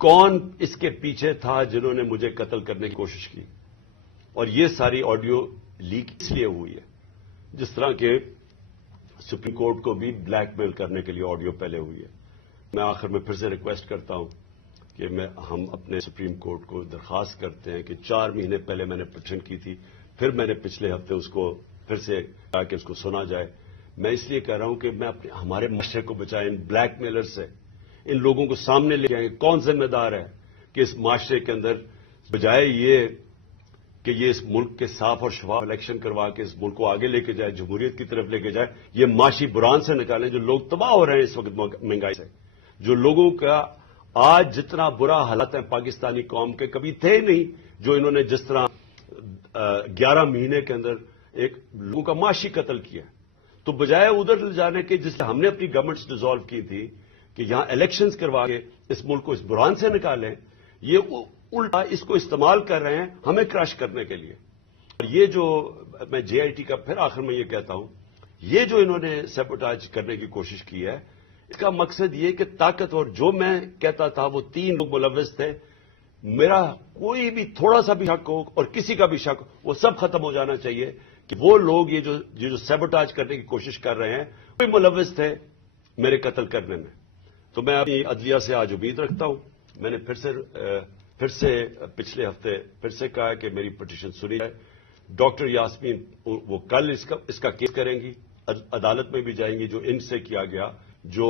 کون اس کے پیچھے تھا جنہوں نے مجھے قتل کرنے کی کوشش کی. اور یہ ساری آڈیو لیک اس لیے ہوئی ہے جس طرح کہ سپریم کورٹ کو بھی بلیک میل کرنے کے لیے آڈیو پہلے ہوئی ہے. میں آخر میں پھر سے ریکویسٹ کرتا ہوں کہ ہم اپنے سپریم کورٹ کو درخواست کرتے ہیں کہ 4 مہینے پہلے میں نے پٹیشن کی تھی, پھر میں نے پچھلے ہفتے اس کو پھر سے کہا کہ اس کو سنا جائے. میں اس لیے کہہ رہا ہوں کہ میں ہمارے معاشرے کو بچائیں ان بلیک میلر سے, ان لوگوں کو سامنے لے آئیں. کون ذمہ دار ہے کہ اس معاشرے کے اندر بجائے یہ کہ یہ اس ملک کے صاف اور شفاف الیکشن کروا کے اس ملک کو آگے لے کے جائے, جمہوریت کی طرف لے کے جائے, یہ معاشی بحران سے نکالیں. جو لوگ تباہ ہو رہے ہیں اس وقت مہنگائی سے, جو لوگوں کا آج جتنا برا حالت ہے پاکستانی قوم کے کبھی تھے نہیں, جو انہوں نے جس طرح 11 مہینے کے اندر ایک لوگوں کا معاشی قتل کیا. تو بجائے ادھر لے جانے کے جس ہم نے اپنی گورنمنٹس ڈیزالو کی تھی کہ یہاں الیکشنز کروا کے اس ملک کو اس بحران سے نکالیں, یہ الٹا اس کو استعمال کر رہے ہیں ہمیں کراش کرنے کے لیے. یہ جو میں جے آئی ٹی کا پھر آخر میں یہ کہتا ہوں, یہ جو انہوں نے سیبوٹاج کرنے کی کوشش کی ہے, اس کا مقصد یہ کہ طاقت, اور جو میں کہتا تھا وہ 3 لوگ ملوث تھے, میرا کوئی بھی تھوڑا سا بھی شک ہو اور کسی کا بھی شک, وہ سب ختم ہو جانا چاہیے کہ وہ لوگ یہ جو سیبوٹاج کرنے کی کوشش کر رہے ہیں کوئی ملوث تھے میرے قتل کرنے میں. تو میں اپنی عدلیہ سے آج امید رکھتا ہوں. میں نے پھر سے پچھلے ہفتے پھر سے کہا کہ میری پٹیشن سنی جائے. ڈاکٹر یاسمین وہ کل اس کا کیس کریں گی, عدالت میں بھی جائیں گی, جو ان سے کیا گیا, جو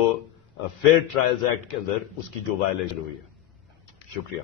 فیئر ٹرائلز ایکٹ کے اندر اس کی جو وائلیشن ہوئی ہے. شکریہ.